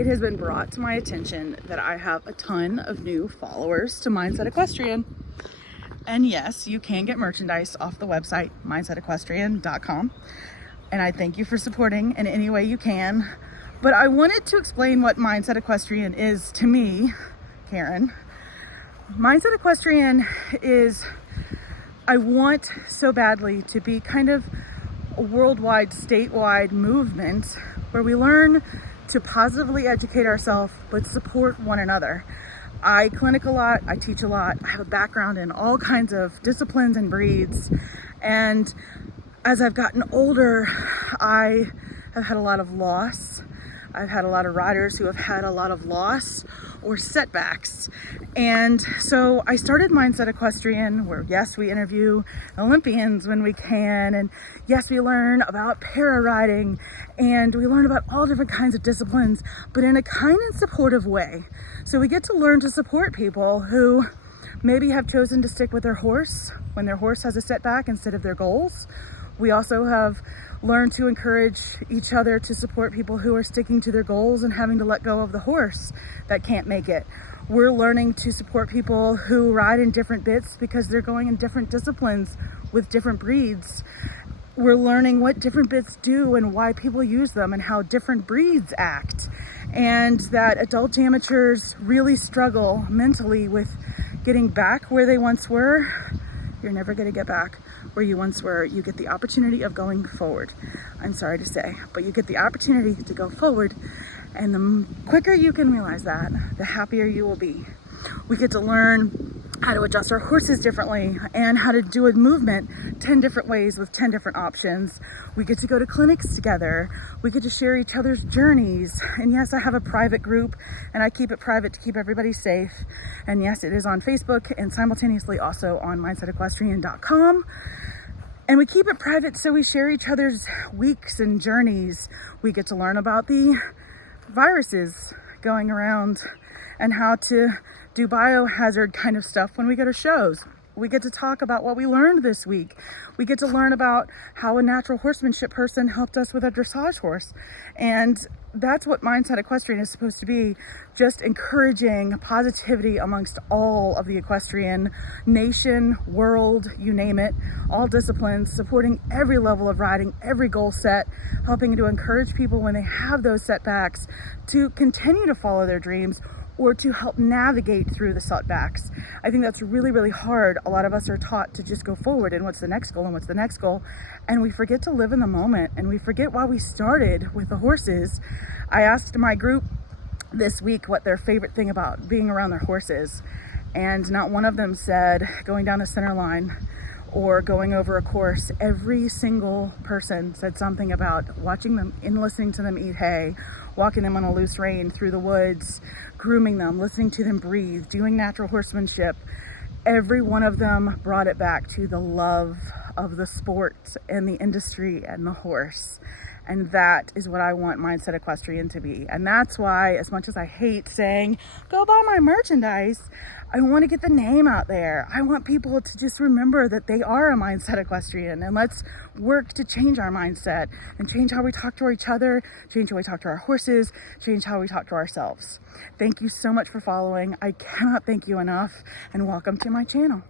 it has been brought to my attention that I have a ton of new followers to Mindset Equestrian. And yes, you can get merchandise off the website, mindsetequestrian.com. And I thank you for supporting in any way you can. But I wanted to explain what Mindset Equestrian is to me, Karen. Mindset Equestrian is, I want so badly to be kind of a worldwide, statewide movement where we learn to positively educate ourselves but support one another. I clinic a lot, I teach a lot, I have a background in all kinds of disciplines and breeds, and as I've gotten older, I have had a lot of loss. I've had a lot of riders who have had a lot of loss or setbacks. And so I started Mindset Equestrian, where yes, we interview Olympians when we can, and yes, we learn about para riding, and we learn about all different kinds of disciplines, but in a kind and supportive way. So we get to learn to support people who maybe have chosen to stick with their horse when their horse has a setback instead of their goals. We also have learned to encourage each other to support people who are sticking to their goals and having to let go of the horse that can't make it. We're learning to support people who ride in different bits because they're going in different disciplines with different breeds. We're learning what different bits do and why people use them and how different breeds act. And that adult amateurs really struggle mentally with getting back where they once were. You're never going to get back where you once were. You get the opportunity of going forward. I'm sorry to say, but you get the opportunity to go forward. And the quicker you can realize that, the happier you will be. We get to learn how to adjust our horses differently and how to do a movement 10 different ways with 10 different options. We get to go to clinics together. We get to share each other's journeys. And yes, I have a private group and I keep it private to keep everybody safe. And yes, it is on Facebook and simultaneously also on mindsetequestrian.com. And we keep it private so we share each other's weeks and journeys. We get to learn about the viruses going around and how to do biohazard kind of stuff when we go to shows. We get to talk about what we learned this week. We get to learn about how a natural horsemanship person helped us with a dressage horse. And that's what Mindset Equestrian is supposed to be, just encouraging positivity amongst all of the equestrian nation, world, you name it, all disciplines, supporting every level of riding, every goal set, helping to encourage people when they have those setbacks to continue to follow their dreams or to help navigate through the setbacks. I think that's really, really hard. A lot of us are taught to just go forward and what's the next goal and what's the next goal. And we forget to live in the moment and we forget why we started with the horses. I asked my group this week what their favorite thing about being around their horses. And not one of them said going down the center line or going over a course. Every single person said something about watching them and listening to them eat hay, walking them on a loose rein through the woods, grooming them, listening to them breathe, doing natural horsemanship. Every one of them brought it back to the love of the sport and the industry and the horse. And that is what I want Mindset Equestrian to be. And that's why, as much as I hate saying, go buy my merchandise, I want to get the name out there. I want people to just remember that they are a Mindset Equestrian. And let's work to change our mindset and change how we talk to each other, change how we talk to our horses, change how we talk to ourselves. Thank you so much for following. I cannot thank you enough. And welcome to my channel.